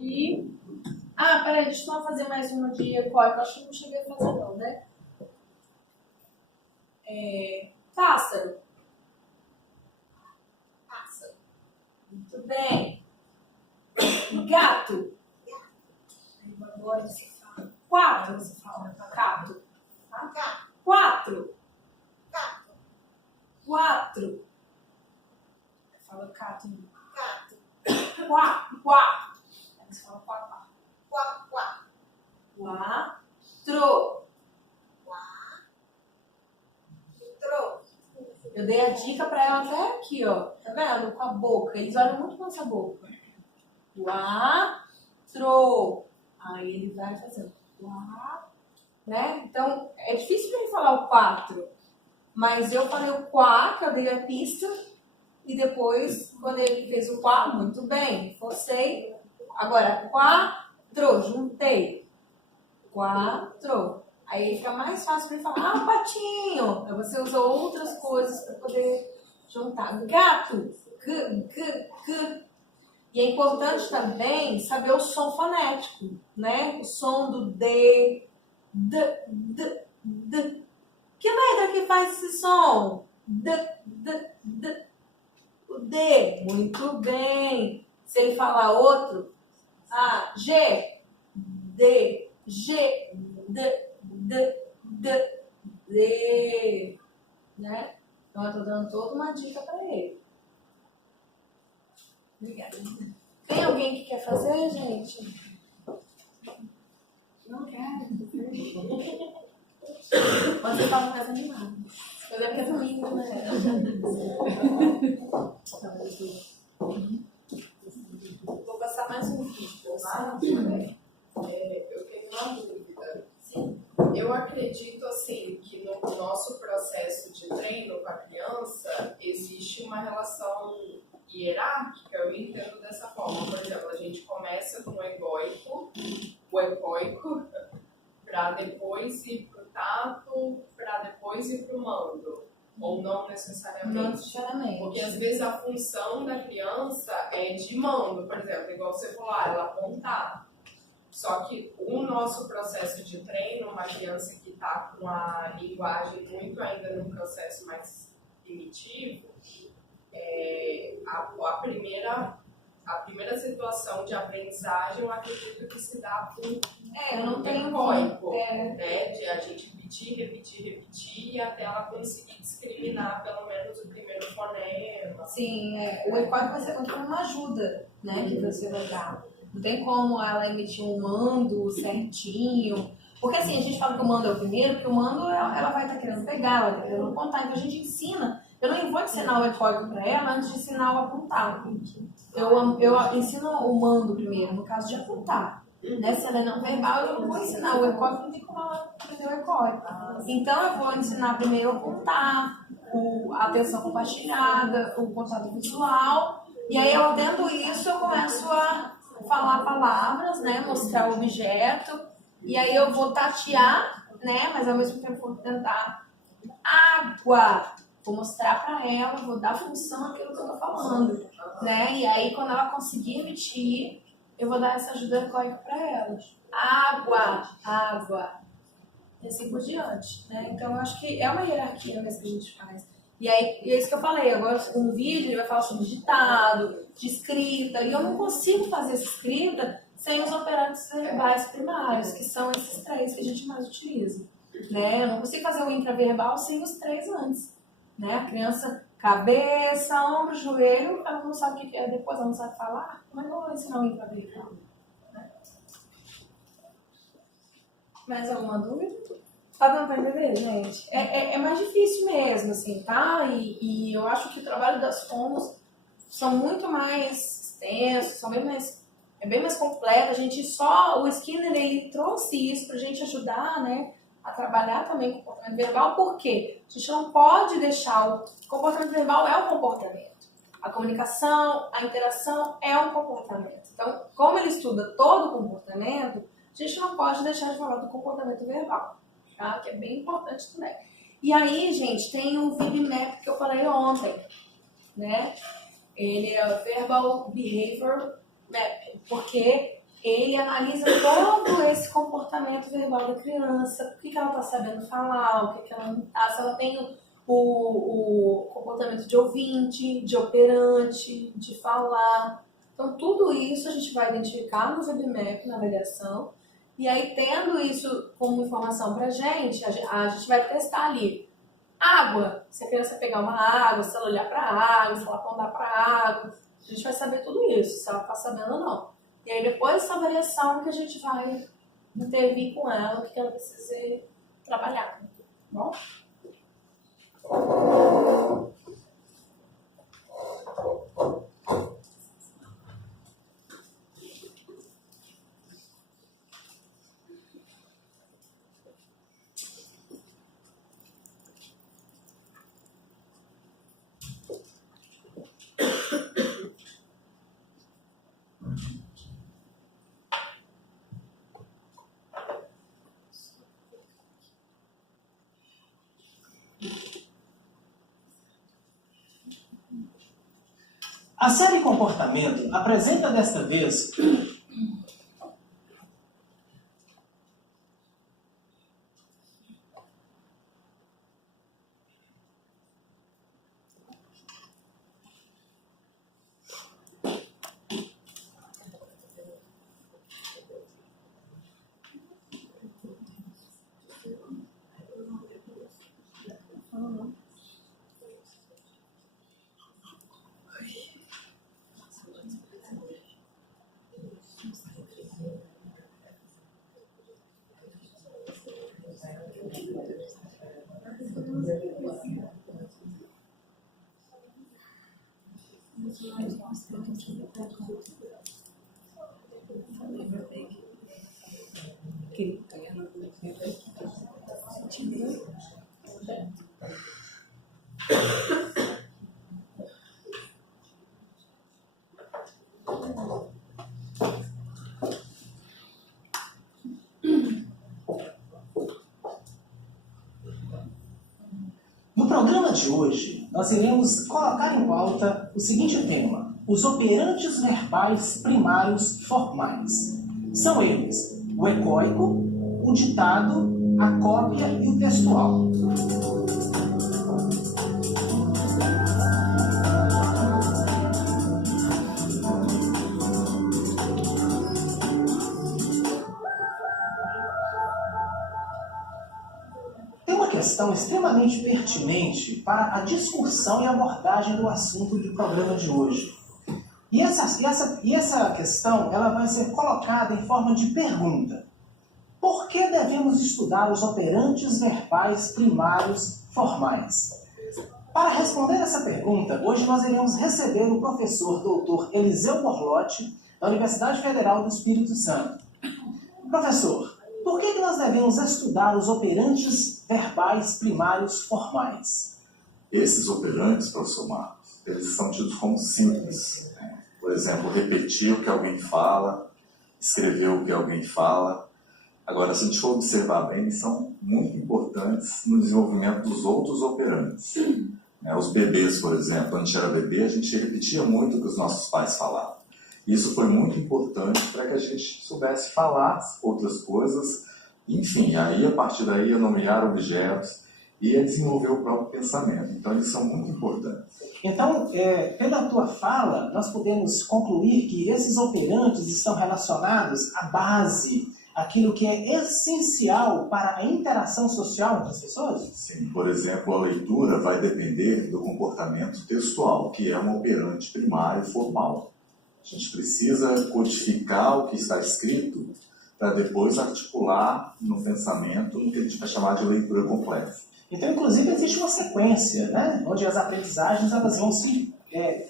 E... Ah, peraí, deixa eu só fazer mais uma de ECOI, que eu acho que não cheguei a fazer não, né? Pássaro. Pássaro. Muito bem. Gato. Agora você fala. Quatro, você fala. Gato. Quatro. Gato. Quatro. Fala gato. Gato. Quatro. Aí você fala quatro. Quá, quá. Quatro. Entrou. Eu dei a dica pra ela até aqui, ó. Tá vendo? Com a boca. Eles olham muito com essa boca. Quatro. Aí ele vai fazendo. Quatro. Né? Então, é difícil pra ele falar o quatro. Mas eu falei o quá, que eu dei a pista. E depois, quando ele fez o quá, muito bem. Forcei. Agora, quatro. Juntei. Quatro. Aí fica mais fácil para ele falar, ah, patinho. Aí você usa outras coisas para poder juntar. Gato. G. E é importante também saber o som fonético, né? O som do D. Que letra que faz esse som? D. O D. Muito bem. Se ele falar outro, G. D. G. D. Né? Então eu tô dando toda uma dica para ele. Obrigada. Tem alguém que quer fazer, gente? Não quer? Pode ser para mais animado. Eu lembro que é domingo, né? Vou passar mais um vídeo, tá? Eu tenho uma dúvida. Sim. Eu acredito assim que no nosso processo de treino com a criança existe uma relação hierárquica, eu entendo dessa forma. Por exemplo, a gente começa com o egóico, para depois ir para o tato, para depois ir para o mando. Ou não necessariamente? Não necessariamente. Porque às vezes a função da criança é de mando, por exemplo, igual você falou, ela apontar. Só que o nosso processo de treino, uma criança que está com a linguagem muito ainda num processo mais primitivo, a primeira situação de aprendizagem eu acredito que se dá por Eu não tenho ecoico, né? De a gente repetir e até ela conseguir discriminar pelo menos o primeiro fonema. Sim, o ECOI vai ser como uma ajuda, né, que você vai dar. Não tem como ela emitir um mando certinho. Porque assim, a gente fala que o mando é o primeiro, porque o mando ela vai estar querendo pegar, ela vai estar querendo apontar. Então a gente ensina. Eu não vou ensinar o ECOI para ela antes de ensinar o apontar. Eu ensino o mando primeiro, no caso de apontar. Né? Se ela é não verbal, eu não vou ensinar o ECOI, não tem como ela aprender o ECOI. Então eu vou ensinar primeiro a apontar, a atenção compartilhada, o contato visual. E aí, eu tendo isso, eu começo a falar palavras, né? Mostrar o objeto. E aí eu vou tatear, né? Mas ao mesmo tempo vou tentar água. Vou mostrar para ela, vou dar função àquilo que eu tô falando, né? E aí, quando ela conseguir emitir, eu vou dar essa ajuda ecoica para ela. Água. E assim por diante, né? Então, eu acho que é uma hierarquia mesmo que a gente faz. E aí, é isso que eu falei. Agora, no segundo vídeo, ele vai falar sobre ditado, de escrita. E eu não consigo fazer essa escrita sem os operantes verbais primários, que são esses três que a gente mais utiliza. Né? Eu não consigo fazer o intraverbal sem os três antes. Né? A criança, cabeça, ombro, joelho, ela não sabe o que é, depois ela não sabe falar. Como é que eu vou ensinar o intraverbal? Né? Mais alguma dúvida? Tá dando pra entender, gente? É mais difícil mesmo, assim, tá? E eu acho que o trabalho das fonos são muito mais extensos, é bem mais completo. O Skinner, ele trouxe isso pra gente ajudar, né? A trabalhar também com o comportamento verbal, por quê? A gente não pode deixar o comportamento verbal é um comportamento. A comunicação, a interação é um comportamento. Então, como ele estuda todo o comportamento, a gente não pode deixar de falar do comportamento verbal, tá? Que é bem importante também. E aí, gente, tem o VB-MAP que eu falei ontem, né? Ele é o Verbal Behavior Mapping, porque ele analisa todo esse comportamento verbal da criança, o que ela está sabendo falar, o que ela não está, se ela tem o comportamento de ouvinte, de operante, de falar. Então, tudo isso a gente vai identificar no VB-MAP, na avaliação, e aí, tendo isso como informação para a gente vai testar ali. Água, se a criança pegar uma água, se ela olhar para a água, se ela apontar para a água, a gente vai saber tudo isso, se ela está sabendo ou não. E aí, depois dessa avaliação, que a gente vai intervir com ela, o que ela precisa trabalhar. Tá bom? A série Comportamento apresenta desta vez No programa de hoje, nós iremos colocar em pauta o seguinte tema: os operantes verbais primários formais. São eles o ecoico, o ditado, a cópia e o textual. Questão extremamente pertinente para a discussão e abordagem do assunto do programa de hoje. E essa questão ela vai ser colocada em forma de pergunta. Por que devemos estudar os operantes verbais primários formais? Para responder essa pergunta, hoje nós iremos receber o professor Dr. Eliseu Borlotti, da Universidade Federal do Espírito Santo. Professor, por que nós devemos estudar os operantes verbais primários formais? Esses operantes, professor Marcos, eles são tidos como simples. Por exemplo, repetir o que alguém fala, escrever o que alguém fala. Agora, se a gente for observar bem, eles são muito importantes no desenvolvimento dos outros operantes. Os bebês, por exemplo, quando a gente era bebê, a gente repetia muito o que os nossos pais falavam. Isso foi muito importante para que a gente soubesse falar outras coisas, enfim, aí a partir daí ia nomear objetos e ia desenvolver o próprio pensamento. Então, eles são muito importantes. Então, pela tua fala, nós podemos concluir que esses operantes estão relacionados à base, aquilo que é essencial para a interação social entre as pessoas? Sim, por exemplo, a leitura vai depender do comportamento textual, que é um operante primário formal. A gente precisa codificar o que está escrito para depois articular no pensamento no que a gente vai chamar de leitura complexa. Então, inclusive, existe uma sequência, né? Onde as aprendizagens elas vão se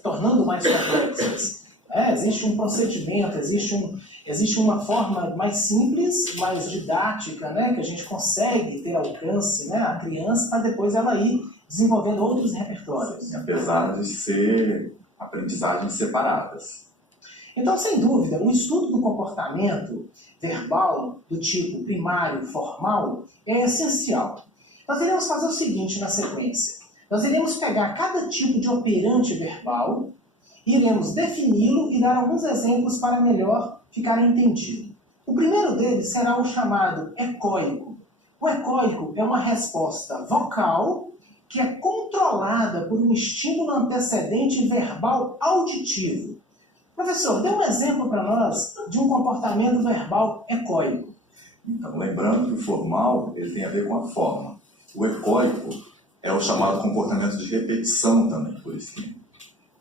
tornando mais complexas. Existe um procedimento, existe uma forma mais simples, mais didática, né? Que a gente consegue ter alcance, né? A criança, para depois ela ir desenvolvendo outros repertórios. Apesar de ser aprendizagens separadas. Então, sem dúvida, o estudo do comportamento verbal do tipo primário, formal, é essencial. Nós iremos fazer o seguinte na sequência. Nós iremos pegar cada tipo de operante verbal, iremos defini-lo e dar alguns exemplos para melhor ficar entendido. O primeiro deles será o chamado ecoico. O ecoico é uma resposta vocal que é controlada por um estímulo antecedente verbal auditivo. Professor, dê um exemplo para nós de um comportamento verbal ecoico. Então, lembrando que o formal ele tem a ver com a forma. O ecoico é o chamado comportamento de repetição também, por estímulo.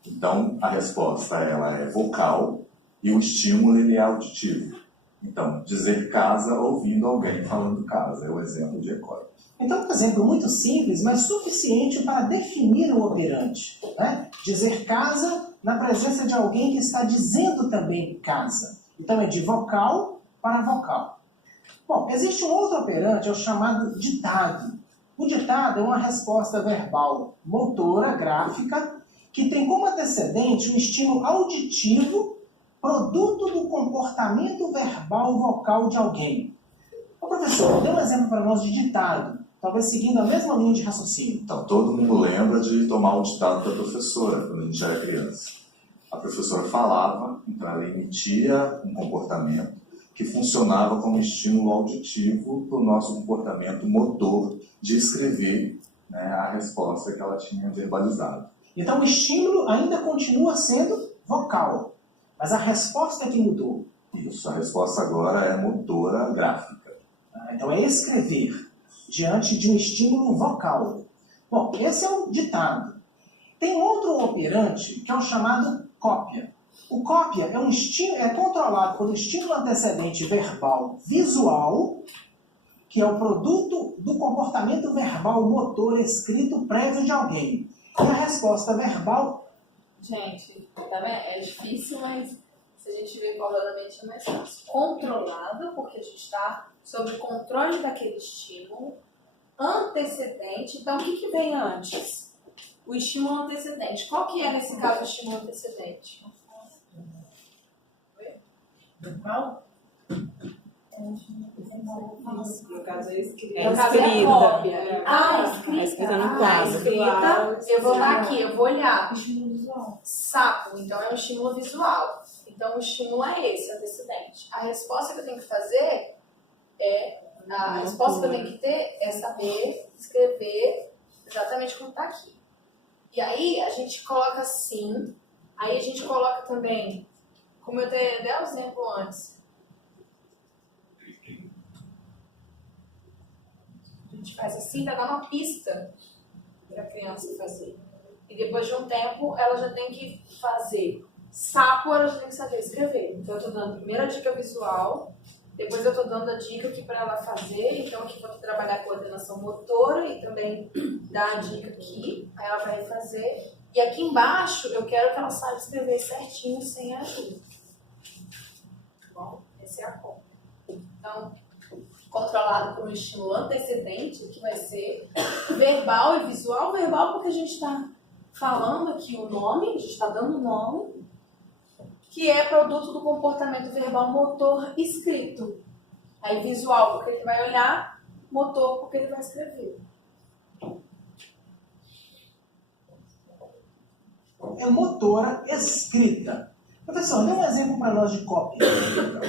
Então, a resposta ela é vocal e o estímulo ele é auditivo. Então, dizer casa ouvindo alguém falando casa é o exemplo de ecoico. Então, um exemplo muito simples, mas suficiente para definir o operante. Né? Dizer casa na presença de alguém que está dizendo também casa. Então, é de vocal para vocal. Bom, existe um outro operante, é o chamado ditado. O ditado é uma resposta verbal motora, gráfica, que tem como antecedente um estímulo auditivo, produto do comportamento verbal vocal de alguém. Ô, professor, dê um exemplo para nós de ditado, talvez seguindo a mesma linha de raciocínio. Então, todo mundo lembra de tomar o ditado da professora, quando a gente era criança. A professora falava, então ela emitia um comportamento que funcionava como estímulo auditivo para o nosso comportamento motor de escrever, né, a resposta que ela tinha verbalizado. Então, o estímulo ainda continua sendo vocal, mas a resposta é que mudou. Isso, a resposta agora é motora gráfica. Então, é escrever diante de um estímulo vocal. Bom, esse é o ditado. Tem outro operante que é o chamado cópia. O cópia é um estímulo, é controlado por um estímulo antecedente verbal visual, que é o produto do comportamento verbal motor escrito prévio de alguém. E a resposta verbal... Gente, tá vendo? É difícil, mas se a gente vê corredamente é mais fácil. Controlado, porque a gente está sob o controle daquele estímulo. Antecedente, então o que vem antes? O estímulo antecedente. Qual que é, nesse caso, o estímulo antecedente? Qual? No caso é escrita. No caso é a cópia. É escrita no quadro. Escrita. Eu vou dar aqui, eu vou olhar. Estímulo visual. Sapo, então é um estímulo visual. Então o estímulo é esse, antecedente. A resposta que eu tenho que fazer é... A resposta que eu tenho que ter é saber escrever exatamente como está aqui. E aí a gente coloca assim, aí a gente coloca também, como eu dei o exemplo antes. A gente faz assim para dar uma pista para a criança fazer. E depois de um tempo ela já tem que fazer. Sapo, ela já tem que saber escrever. Então eu estou dando a primeira dica visual. Depois eu estou dando a dica aqui para ela fazer, então aqui vou trabalhar a coordenação motora e também dar a dica aqui, aí ela vai fazer. E aqui embaixo eu quero que ela saiba escrever certinho, sem ajuda. Bom, esse é a conta. Então, controlado por um estímulo antecedente, que vai ser verbal e visual. Verbal porque a gente está falando aqui o nome, a gente está dando o nome, que é produto do comportamento verbal motor escrito. Aí visual porque ele vai olhar, motor porque ele vai escrever. É motora escrita. Professor, dê um exemplo para nós de cópia.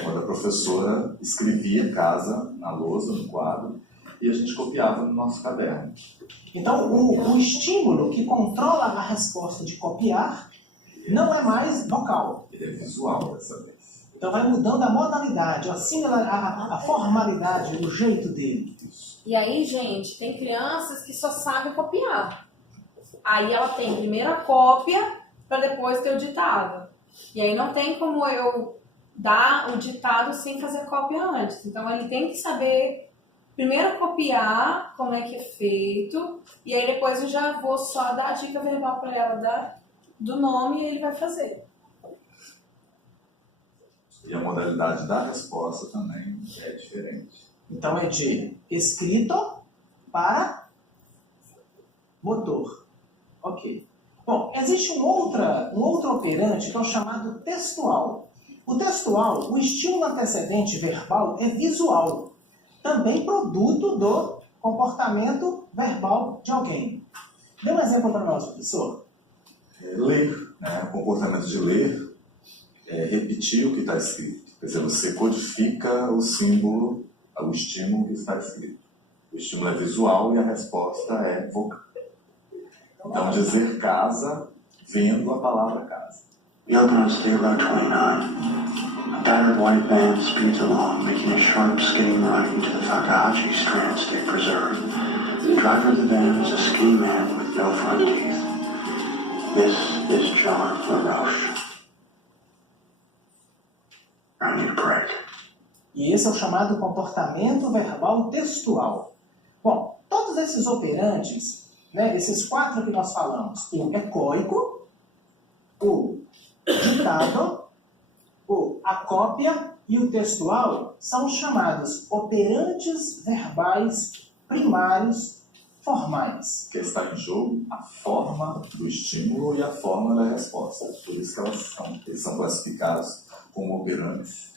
Quando a professora escrevia casa na lousa, no quadro, e a gente copiava no nosso caderno. Então, o estímulo que controla a resposta de copiar não é mais vocal. Ele é visual dessa vez. Então vai mudando a modalidade, a formalidade, o jeito dele. E aí, gente, tem crianças que só sabem copiar. Aí ela tem primeiro a cópia para depois ter o ditado. E aí não tem como eu dar o ditado sem fazer cópia antes. Então ele tem que saber primeiro copiar como é que é feito. E aí depois eu já vou só dar a dica verbal para ela do nome e ele vai fazer. E a modalidade da resposta também é diferente. Então é de escrito para motor. Ok. Bom, existe um outro operante que é o chamado textual. O textual, o estímulo antecedente verbal é visual. Também produto do comportamento verbal de alguém. Dê um exemplo para nós, professor. Ler, né? O comportamento de ler é repetir o que está escrito. Quer dizer, você codifica o símbolo, o estímulo que está escrito. O estímulo é visual e a resposta é vocal. Então, dizer casa, vendo a palavra casa. Yoga on state route 29. A battered white van speeds along, making a sharp skidding run into the Takahashi Strand State Preserve. The driver of the van is a skinny man with no front teeth. This is John LaRoche. I need a break. E esse é o chamado comportamento verbal textual. Bom, todos esses operantes, né, esses 4 que nós falamos, o ecoico, o ditado, o acópia e o textual, são chamados operantes verbais primários formais. Que está em jogo a forma do estímulo e a forma da resposta. Por isso que eles são classificados como operantes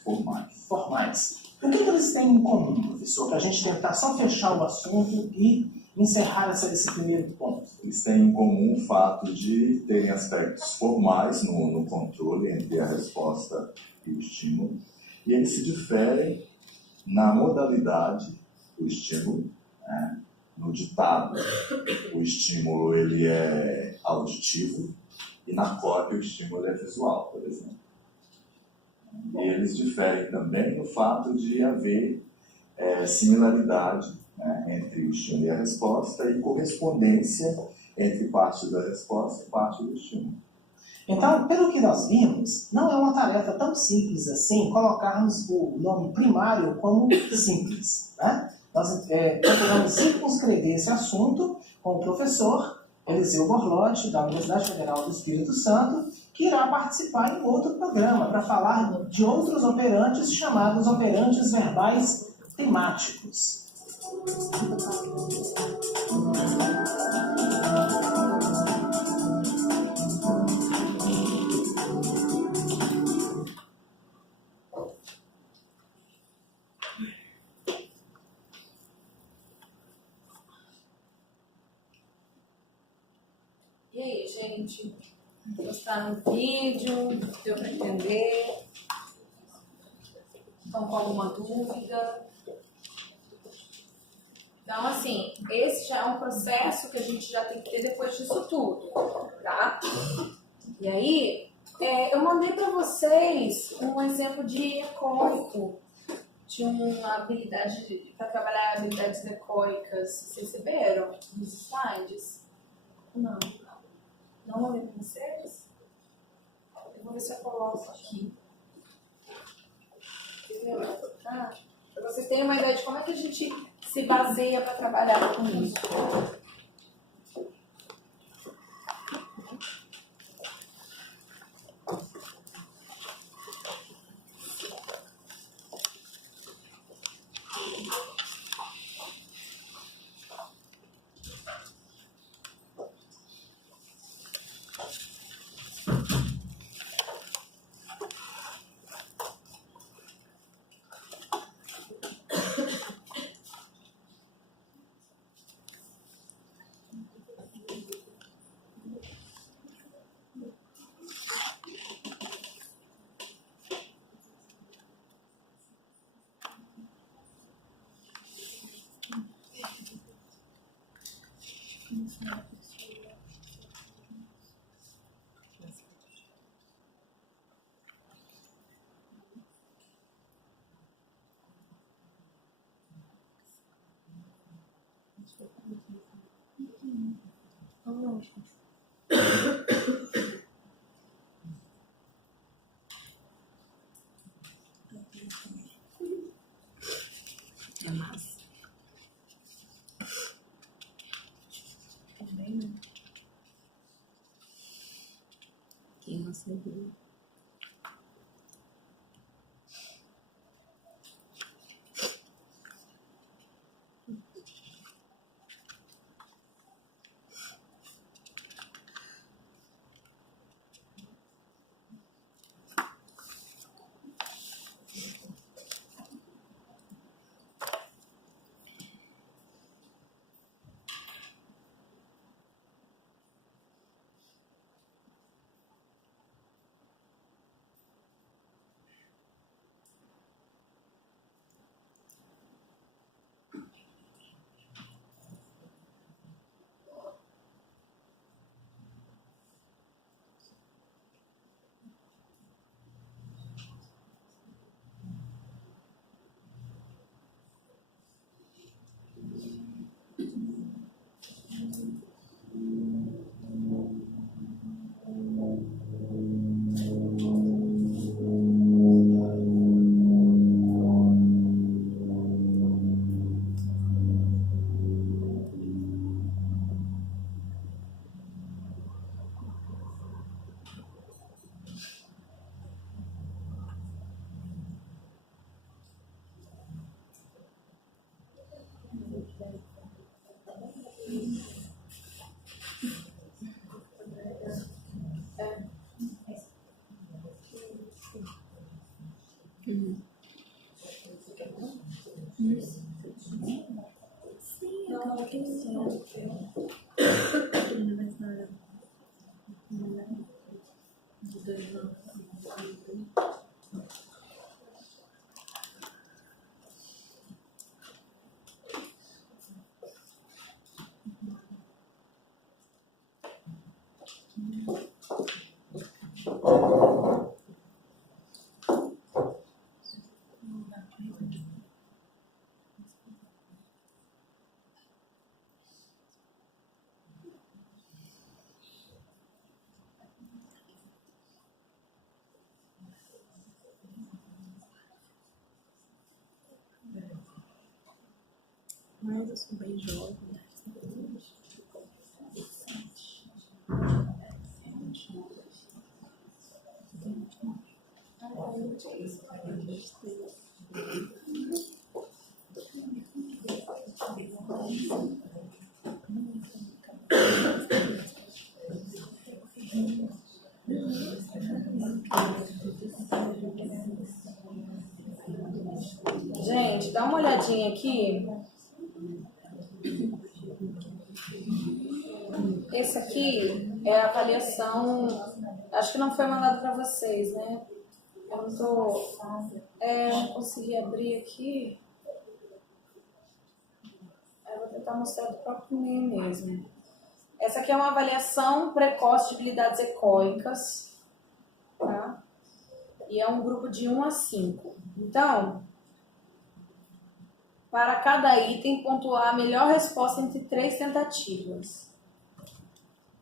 formais. O que eles têm em comum, professor? Para a gente tentar só fechar o assunto e encerrar esse primeiro ponto. Eles têm em comum o fato de terem aspectos formais no controle entre a resposta e o estímulo. E eles se diferem na modalidade do estímulo, né? No ditado, o estímulo ele é auditivo e na cópia o estímulo é visual, por exemplo. E eles diferem também no fato de haver similaridade, né, entre o estímulo e a resposta e correspondência entre parte da resposta e parte do estímulo. Então, pelo que nós vimos, não é uma tarefa tão simples assim colocarmos o nome primário como simples, né? Nós procuramos circunscrever esse assunto com o professor Eliseu Borlotti, da Universidade Federal do Espírito Santo, que irá participar em outro programa para falar de outros operantes chamados operantes verbais temáticos. E aí, gente? Gostaram do vídeo? Deu para entender? Estão com alguma dúvida? Então, assim, esse já é um processo que a gente já tem que ter depois disso tudo, tá? E aí, eu mandei para vocês um exemplo de ecoico, de uma habilidade, para trabalhar habilidades ecoicas. Vocês receberam nos slides? Não. Não mandei para vocês? Eu vou ver se eu coloco aqui. Para vocês terem uma ideia de como é que a gente se baseia para trabalhar com isso. É massa. Também, né? Quem não sabia. Mas eu sou bem jovem. Gente, dá uma olhadinha aqui. Esse aqui é a avaliação. Acho que não foi mandado para vocês, né? Eu não tô. Não consegui abrir aqui. Eu vou tentar mostrar do próprio e-mail mesmo. Essa aqui é uma avaliação precoce de habilidades ecóicas, tá? E é um grupo de 1 a 5. Então, para cada item, pontuar a melhor resposta entre 3 tentativas.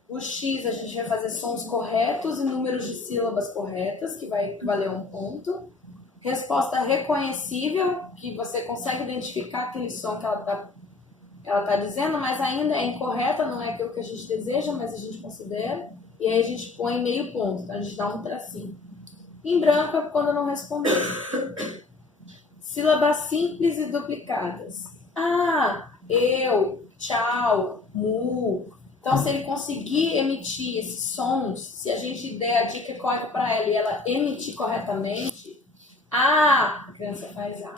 O X a gente vai fazer sons corretos e números de sílabas corretas, que vai valer 1 ponto. Resposta reconhecível, que você consegue identificar aquele som que ela tá dizendo, mas ainda é incorreta, não é aquilo que a gente deseja, mas a gente considera. E aí a gente põe meio ponto, então a gente dá um tracinho. Em branco é quando não respondeu. Sílabas simples e duplicadas. Ah, eu, tchau, mu. Então, se ele conseguir emitir esses sons, se a gente der a dica correta para ela e ela emitir corretamente, a criança faz A.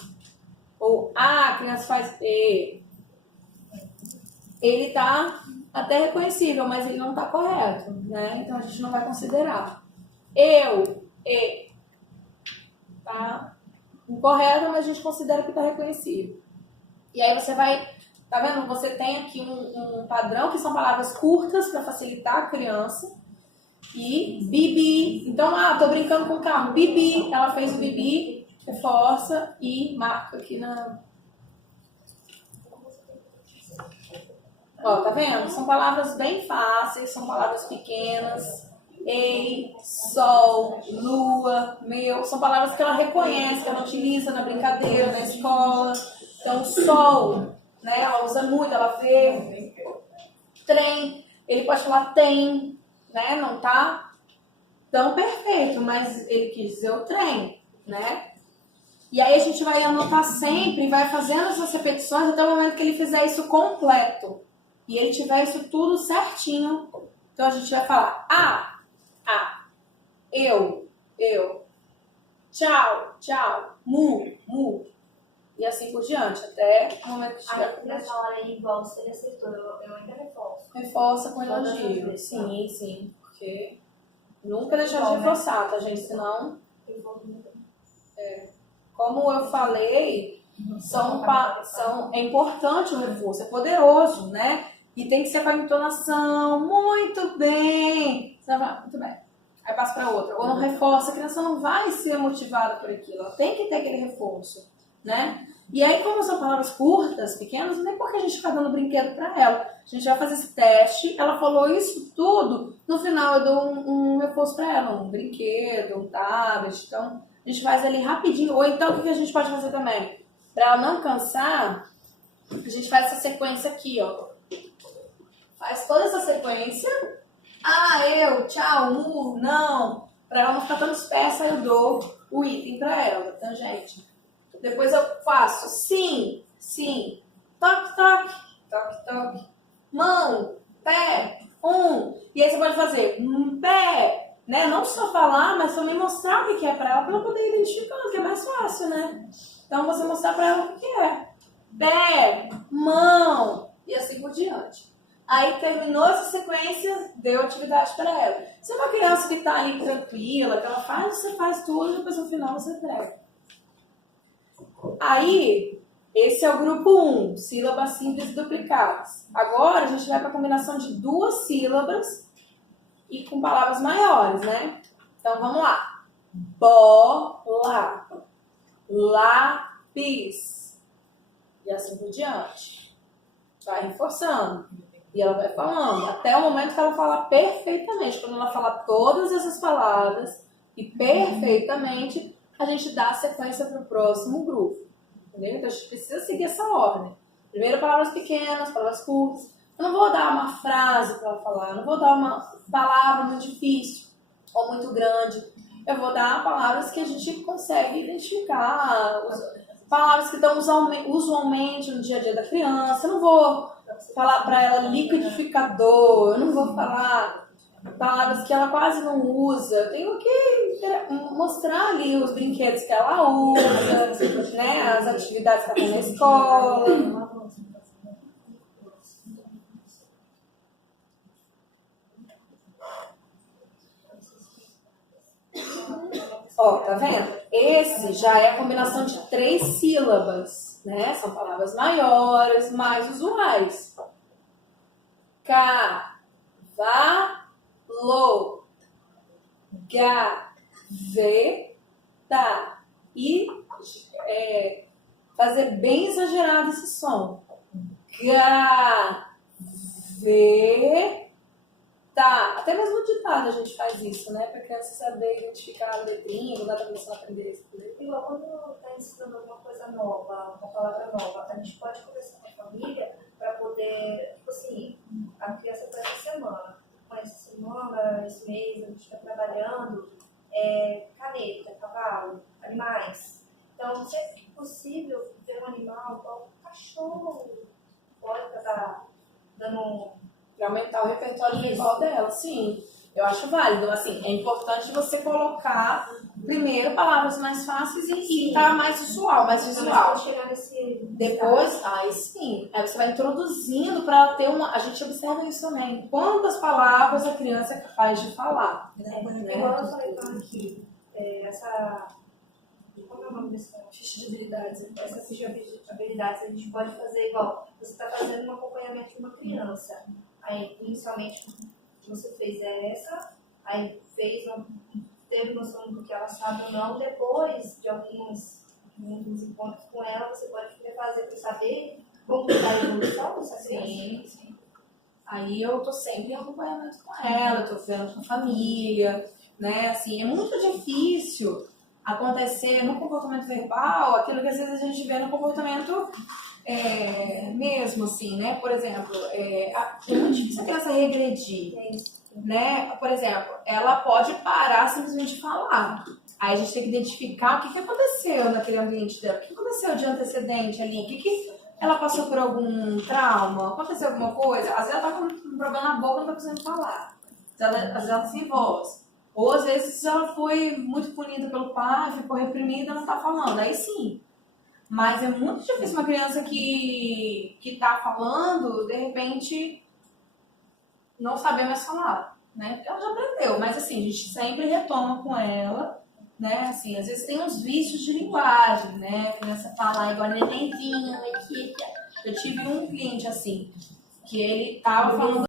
Ou a criança faz E. Ele está até reconhecível, mas ele não está correto, né? Então, a gente não vai considerar. Eu, E. Tá incorreto, mas a gente considera que está reconhecível. E aí você vai... Tá vendo? Você tem aqui um padrão que são palavras curtas para facilitar a criança. E bibi. Então, tô brincando com o carro. Bibi. Ela fez o bibi, reforça e marca aqui na... Ó, tá vendo? São palavras bem fáceis, são palavras pequenas. Ei, sol, lua, meu. São palavras que ela reconhece, que ela utiliza na brincadeira, na escola. Então, sol... Né? Ela usa muito, ela vê. Trem, ele pode falar tem, né? Não tá tão perfeito, mas ele quis dizer o trem, né? E aí a gente vai anotar sempre, vai fazendo essas repetições até o momento que ele fizer isso completo. E ele tiver isso tudo certinho. Então a gente vai falar eu, tchau, mu. E assim por diante, até o momento que Aí ele vai falar igual se ele acertou, eu ainda reforço. Reforça com elogio. Sim, porque nunca deixar de reforçar, tá, gente? Senão, como eu falei, é importante o reforço, é poderoso, né? E tem que ser com a entonação, muito bem. Você vai, muito bem. Aí passa para outra. Ou não reforça, a criança não vai ser motivada por aquilo, ela tem que ter aquele reforço, né? E aí, como são palavras curtas, pequenas, não tem por que a gente ficar dando brinquedo para ela. A gente vai fazer esse teste, ela falou isso tudo, no final eu dou um reforço para ela, um brinquedo, um tablet. Então, a gente faz ali rapidinho. Ou então, o que a gente pode fazer também? Para ela não cansar, a gente faz essa sequência aqui, ó. Faz toda essa sequência. Eu, tchau, mu, não. Para ela não ficar tão dispersa, eu dou o item para ela, tá, gente? Depois eu faço sim, toque, toque, toque, toque. Mão, pé, E aí você pode fazer pé, né? Não só falar, mas também mostrar o que é para ela poder identificar, que é mais fácil, né? Então você mostrar para ela o que é. Pé, mão, e assim por diante. Aí terminou essa sequência, deu atividade para ela. Se é uma criança que está ali tranquila, que ela faz, você faz tudo, depois no final você entrega. Aí, esse é o grupo 1, sílabas simples e duplicadas. Agora a gente vai para a combinação de 2 sílabas e com palavras maiores, né? Então vamos lá. Bola, lápis, e assim por diante. Vai reforçando. E ela vai falando, até o momento que ela fala perfeitamente. Quando ela fala todas essas palavras e perfeitamente, a gente dá a sequência para o próximo grupo. Entendeu? Então a gente precisa seguir essa ordem. Primeiro palavras pequenas, palavras curtas. Eu não vou dar uma frase para ela falar, eu não vou dar uma palavra muito difícil ou muito grande. Eu vou dar palavras que a gente consegue identificar, palavras que estão usualmente no dia a dia da criança. Eu não vou falar para ela liquidificador, eu não vou falar palavras que ela quase não usa. Eu tenho que mostrar ali os brinquedos que ela usa, né? As atividades que ela tem na escola. Ó, tá vendo? Esse já é a combinação de 3 sílabas, né? São palavras maiores, mais usuais. Cavalo, gaveta. E fazer bem exagerado esse som. Gaveta. Até mesmo no ditado a gente faz isso, né? Para a criança saber identificar a letrinha, quando ela está começando a aprender isso. Igual quando está ensinando alguma coisa nova, uma palavra nova, a gente pode conversar com a família para poder, tipo assim, a criança para essa semana. Com essa semana, esse mês, a gente está trabalhando caneta, cavalo, animais. Então, se é possível ver um animal, igual um cachorro, pode estar dando Para aumentar o repertório visual dela, sim. Eu acho válido. Assim, é importante você colocar primeiro palavras mais fáceis e tá mais usual, mais visual. Depois, aí sim. Aí você vai introduzindo para ela ter uma. A gente observa isso também. Quantas palavras a criança é capaz de falar. Igual eu falei aqui, qual é o nome dessa ficha de habilidades? Essa ficha de habilidades a gente pode fazer igual. Você está fazendo um acompanhamento de uma criança. Aí, inicialmente, você fez essa, aí teve noção do que ela sabe ou não. Depois de alguns encontros com ela, você pode fazer para saber como está a evolução dessa criança. Sim. Aí eu tô sempre em acompanhamento com ela, tô vendo com a família, né? Assim, é muito difícil acontecer no comportamento verbal aquilo que às vezes a gente vê no comportamento mesmo, assim, né? Por exemplo, é muito difícil a criança regredir, né? Por exemplo, ela pode parar simplesmente de falar. Aí a gente tem que identificar o que aconteceu naquele ambiente dela, o que aconteceu de antecedente ali, o que ela passou por algum trauma, aconteceu alguma coisa. Às vezes ela tá com um problema na boca, não tá conseguindo falar. Às vezes ela sem voz. Ou às vezes ela foi muito punida pelo pai, ficou reprimida, não tá falando. Aí sim. Mas é muito difícil uma criança que tá falando, de repente, não saber mais falar, né? Porque ela já aprendeu, mas assim, a gente sempre retoma com ela, né? Assim, às vezes tem uns vícios de linguagem, né? A criança fala igual nenenzinha, eu tive um cliente assim, que ele tava falando